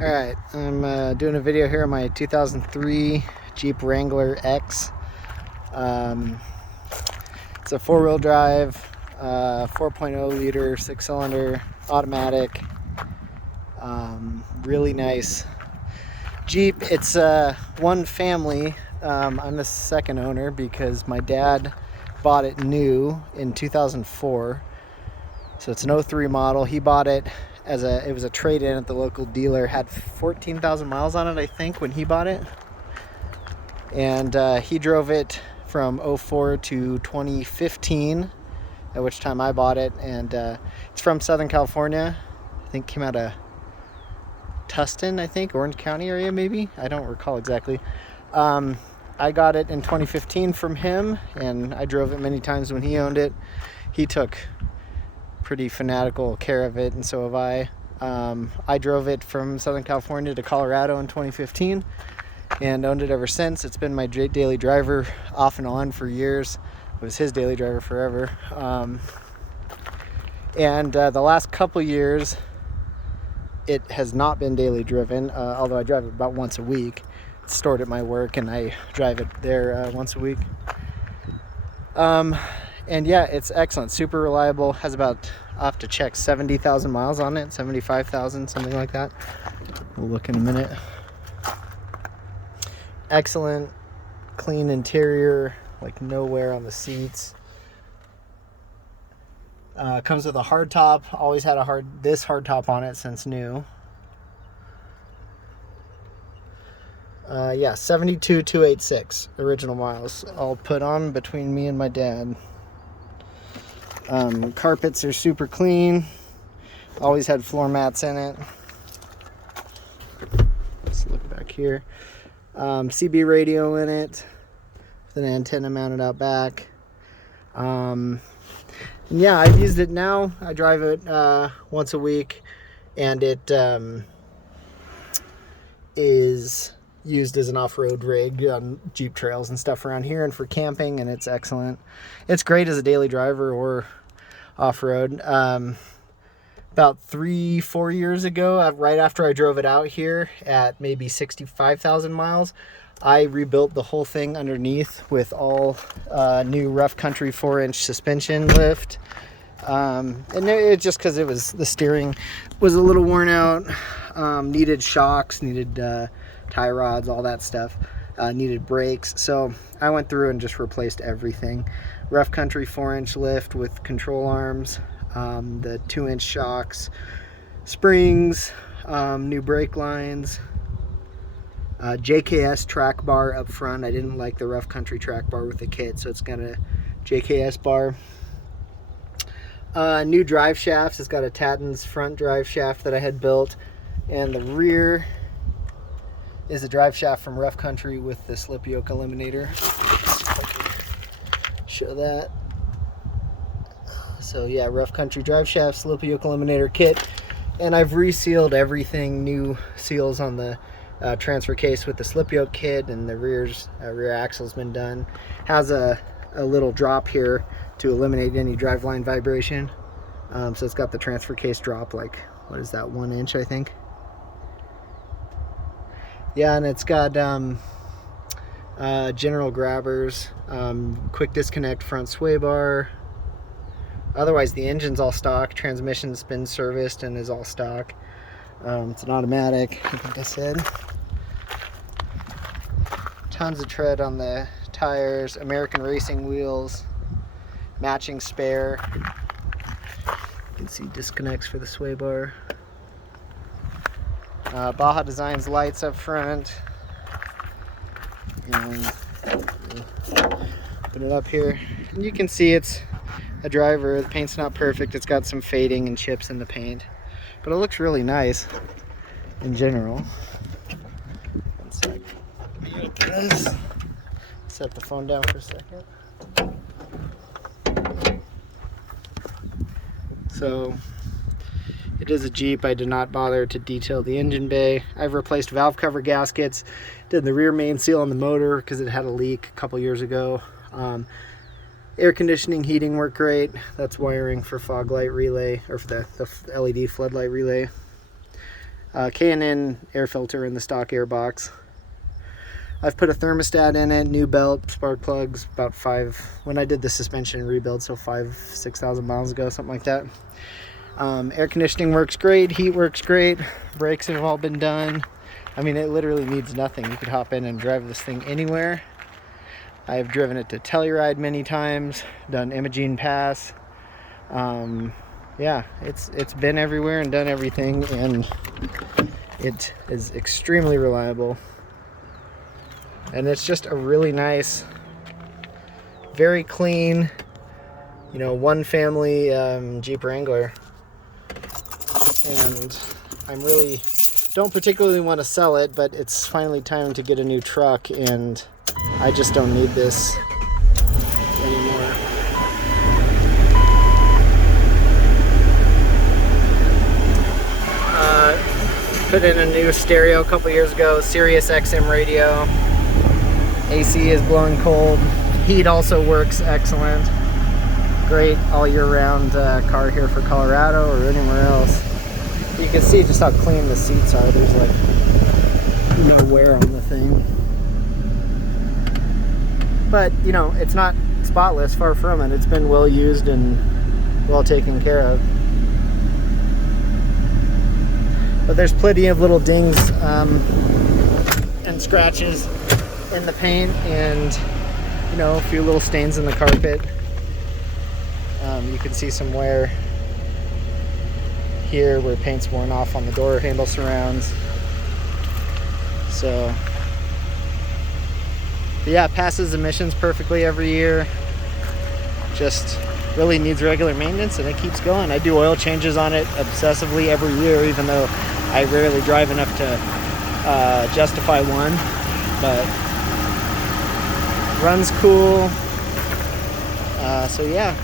Alright, I'm doing a video here on my 2003 Jeep Wrangler X. It's a four-wheel drive, 4.0 liter, 6-cylinder, automatic. Really nice Jeep. It's one family. I'm the second owner because my dad bought it new in 2004. So it's an 03 model. He bought it it was a trade-in at the local dealer. Had 14,000 miles on it, I think, when he bought it. And he drove it from 04 to 2015, at which time I bought it. And it's from Southern California. I think came out of Tustin, I think, Orange County area maybe. I don't recall exactly. I got it in 2015 from him, and I drove it many times when he owned it. He took pretty fanatical care of it, and so have I. I drove it from Southern California to Colorado in 2015 and owned it ever since. It's been my daily driver off and on for years. It was his daily driver forever. The last couple years it has not been daily driven, although I drive it about once a week. It's stored at my work and I drive it there once a week. And yeah, it's excellent, super reliable. Has about, I'll have to check, 70,000 miles on it, 75,000, something like that. We'll look in a minute. Excellent, clean interior, like no wear on the seats. Comes with a hard top. Always had this hard top on it since new. Yeah, 72,286 original miles. All put on between me and my dad. Carpets are super clean. Always had floor mats in it. Let's look back here. CB radio in it with an antenna mounted out back. Yeah, I've used it now. I drive it once a week, and it is used as an off-road rig on Jeep trails and stuff around here and for camping, and it's excellent. It's great as a daily driver or off-road. About 3-4 years ago, right after I drove it out here at maybe 65,000 miles, I rebuilt the whole thing underneath with all new rough country 4-inch suspension lift. And it just because the steering was a little worn out, needed shocks, needed tie rods, all that stuff, needed brakes. So I went through and just replaced everything. Rough country 4-inch lift with control arms, the 2-inch shocks, springs, new brake lines, JKS track bar up front. I didn't like the rough country track bar with the kit, so it's got a JKS bar. New drive shafts. It's got a Tatton's front drive shaft that I had built, and the rear is a drive shaft from Rough Country with the slip yoke eliminator. Show that. So yeah, Rough Country drive shaft, slip yoke eliminator kit, and I've resealed everything. New seals on the transfer case with the slip yoke kit, and the rear axle's been done. Has a little drop here to eliminate any driveline vibration. So it's got the transfer case drop, like, what is that, 1 inch, I think. Yeah, and it's got general grabbers, quick disconnect front sway bar. Otherwise, the engine's all stock. Transmission's been serviced and is all stock. It's an automatic, I think I said. Tons of tread on the tires. American racing wheels. Matching spare. You can see disconnects for the sway bar. Baja Designs lights up front. And open it up here, and you can see it's a driver. The paint's not perfect. It's got some fading and chips in the paint, but it looks really nice in general. One sec. Set the phone down for a second. So it is a Jeep. I did not bother to detail the engine bay. I've replaced valve cover gaskets, did the rear main seal on the motor because it had a leak a couple years ago. Air conditioning, heating work great. That's wiring for fog light relay, or for the LED floodlight relay. K&N air filter in the stock air box. I've put a thermostat in it, new belt, spark plugs, about 5, when I did the suspension rebuild, so 6,000 miles ago, something like that. Air conditioning works great, heat works great, brakes have all been done. I mean, it literally needs nothing. You could hop in and drive this thing anywhere. I've driven it to Telluride many times, done Imogene Pass. Yeah, it's been everywhere and done everything, and it is extremely reliable. And it's just a really nice, very clean, you know, one family Jeep Wrangler. And I'm really don't particularly want to sell it, but it's finally time to get a new truck, and I just don't need this anymore. Put in a new stereo a couple years ago, Sirius XM radio. AC is blowing cold. Heat also works excellent. Great all year round car here for Colorado or anywhere else. You can see just how clean the seats are. There's like no wear on the thing. But you know, it's not spotless, far from it. It's been well used and well taken care of. But there's plenty of little dings and scratches in the paint, and you know, a few little stains in the carpet. You can see some wear here where paint's worn off on the door handle surrounds. So yeah, it passes emissions perfectly every year. Just really needs regular maintenance, and it keeps going. I do oil changes on it obsessively every year, even though I rarely drive enough to justify one. But runs cool. So yeah,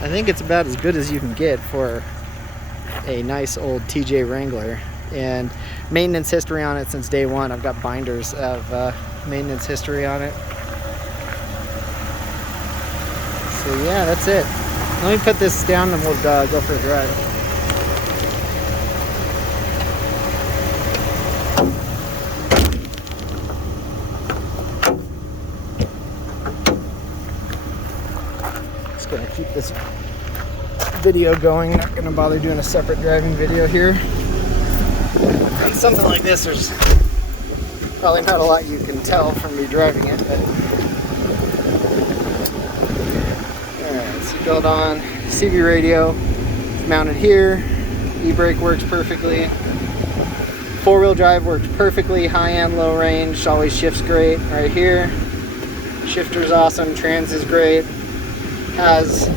I think it's about as good as you can get for a nice old TJ Wrangler. And maintenance history on it since day one. I've got binders of maintenance history on it. So yeah, that's it. Let me put this down and we'll go for a drive. Just gonna keep this video going. Not gonna bother doing a separate driving video here. On something like this, there's probably not a lot you can tell from me driving it, but built on CB radio, it's mounted here. E-brake works perfectly. Four-wheel drive works perfectly, high and low range, always shifts great right here. Shifter's awesome, trans is great. Has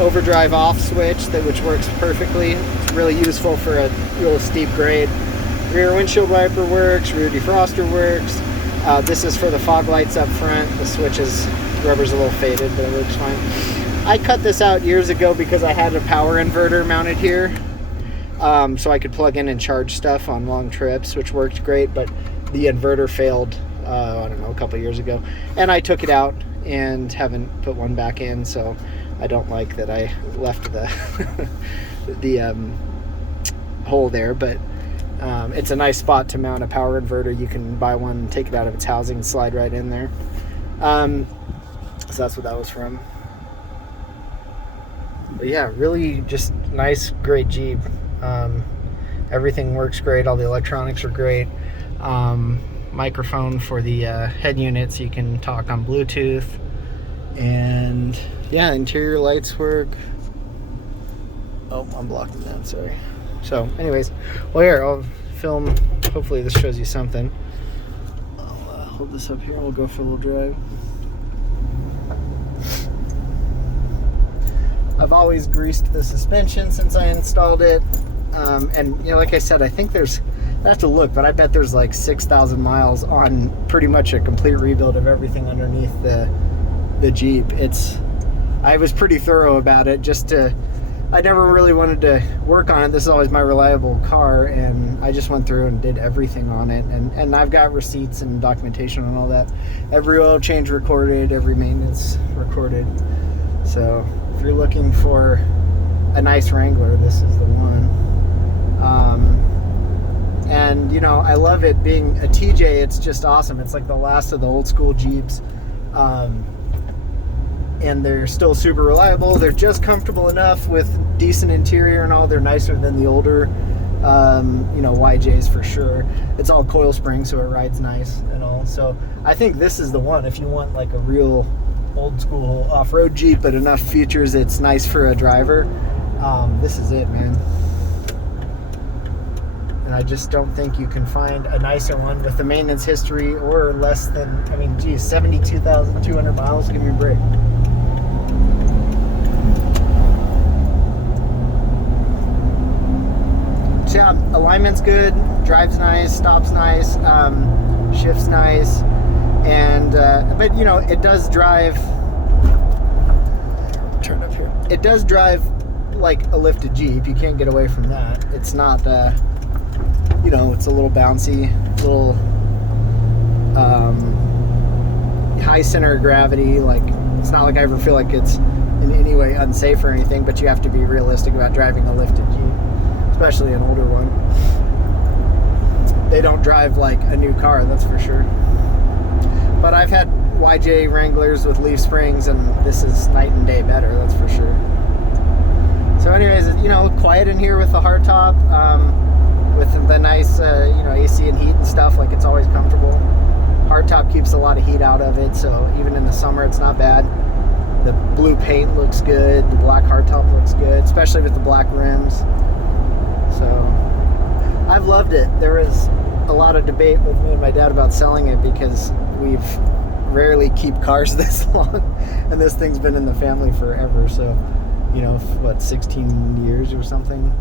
overdrive off switch which works perfectly. It's really useful for a real steep grade. Rear windshield wiper works, rear defroster works. This is for the fog lights up front. The switch is rubber's a little faded, but it works fine. I cut this out years ago because I had a power inverter mounted here, so I could plug in and charge stuff on long trips, which worked great, but the inverter failed, I don't know, a couple years ago, and I took it out and haven't put one back in, so I don't like that I left the the hole there, but it's a nice spot to mount a power inverter. You can buy one, take it out of its housing, and slide right in there. So that's what that was from. But yeah, really just nice, great Jeep. Everything works great. All the electronics are great. Microphone for the head unit, so you can talk on Bluetooth. And yeah, interior lights work. Oh, I'm blocking that, sorry. So anyways, well, here, I'll film. Hopefully this shows you something. I'll hold this up here. We'll go for a little drive. I've always greased the suspension since I installed it. And you know, like I said, I think I have to look, but I bet there's like 6,000 miles on pretty much a complete rebuild of everything underneath the Jeep. I was pretty thorough about it, I never really wanted to work on it. This is always my reliable car, and I just went through and did everything on it. And I've got receipts and documentation on all that. Every oil change recorded, every maintenance recorded. So if you're looking for a nice Wrangler, this is the one. And you know, I love it being a TJ. It's just awesome. It's like the last of the old school Jeeps, and they're still super reliable. They're just comfortable enough with decent interior and all. They're nicer than the older you know, YJs for sure. It's all coil spring, so it rides nice and all. So I think this is the one if you want like a real old school off-road Jeep, but enough features it's nice for a driver. This is it, man. And I just don't think you can find a nicer one with the maintenance history or less than, I mean, geez, 72,200 miles. Give me a break. So yeah, alignment's good, drives nice, stops nice, shifts nice, and but you know, it does drive. Turn up here. It does drive like a lifted Jeep. You can't get away from that. It's not, you know, it's a little bouncy, little high center of gravity. Like, it's not like I ever feel like it's in any way unsafe or anything. But you have to be realistic about driving a lifted Jeep, especially an older one. They don't drive like a new car, that's for sure. But I've had YJ Wranglers with leaf springs, and this is night and day better, that's for sure. So anyways, you know, quiet in here with the hardtop, with the nice, you know, AC and heat and stuff. Like, it's always comfortable. Hardtop keeps a lot of heat out of it, so even in the summer it's not bad. The blue paint looks good, the black hardtop looks good, especially with the black rims. So I've loved it. There was a lot of debate with me and my dad about selling it because we've rarely keep cars this long, and this thing's been in the family forever. So, you know, what, 16 years or something.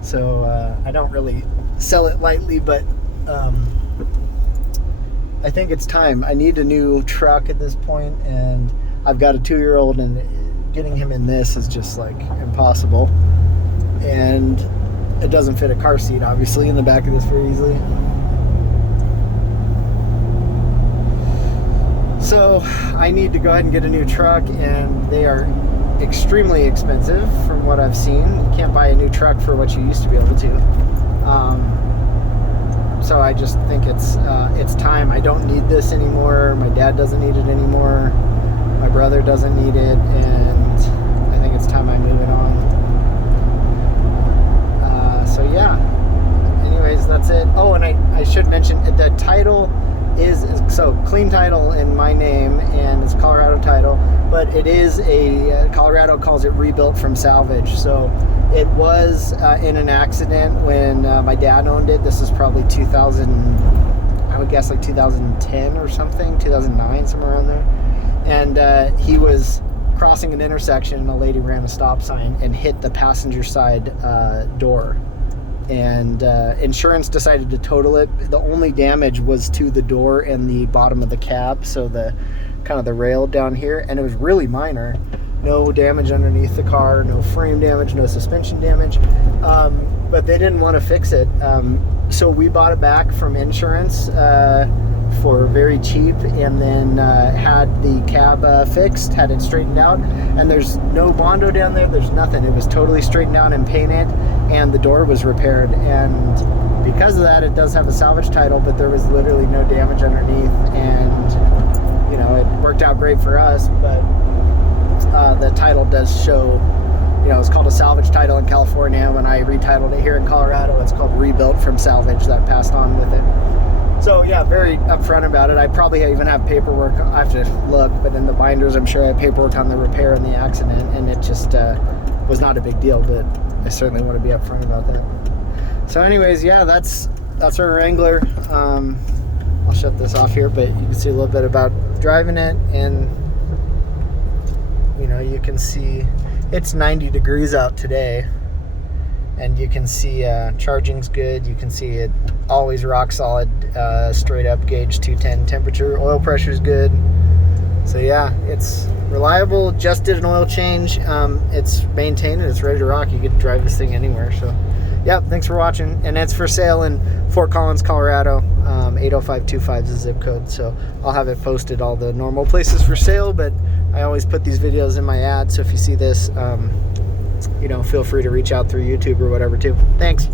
So I don't really sell it lightly, but I think it's time. I need a new truck at this point, and I've got a 2-year-old, and getting him in this is just like impossible. And it doesn't fit a car seat, obviously, in the back of this very easily. So I need to go ahead and get a new truck, and they are extremely expensive from what I've seen. You can't buy a new truck for what you used to be able to. So I just think it's time. I don't need this anymore. My dad doesn't need it anymore. My brother doesn't need it, and I think it's time I move it on. So yeah. Anyways, that's it. Oh, and I should mention the title is so clean title in my name, and it's Colorado title, but it is a Colorado calls it rebuilt from salvage. So it was in an accident when my dad owned it. This is probably 2000, I would guess like 2010 or something, 2009, somewhere around there. And he was crossing an intersection, and a lady ran a stop sign and hit the passenger side door. And insurance decided to total it. The only damage was to the door and the bottom of the cab, so the kind of the rail down here, and it was really minor. No damage underneath the car, no frame damage, no suspension damage, but they didn't want to fix it, so we bought it back from insurance for very cheap, and then had the cab fixed, had it straightened out, and there's no Bondo down there, there's nothing. It was totally straightened out and painted, and the door was repaired, and because of that, it does have a salvage title, but there was literally no damage underneath, and you know, it worked out great for us. But the title does show, you know, it's called a salvage title in California. When I retitled it here in Colorado, it's called rebuilt from salvage. That passed on with it. So yeah, very upfront about it. I probably even have paperwork. I have to look, but in the binders, I'm sure I have paperwork on the repair and the accident, and it just was not a big deal, but I certainly want to be upfront about that. So anyways, yeah, that's our Wrangler. I'll shut this off here, but you can see a little bit about driving it, and you know, you can see it's 90 degrees out today, and you can see charging's good. You can see it always rock solid, straight up gauge 210 temperature. Oil pressure's good. So yeah, it's reliable. Just did an oil change. It's maintained and it's ready to rock. You can drive this thing anywhere. So yeah, thanks for watching. And it's for sale in Fort Collins, Colorado. 80525 is the zip code. So I'll have it posted all the normal places for sale, but I always put these videos in my ad. So if you see this, you know, feel free to reach out through YouTube or whatever too. Thanks.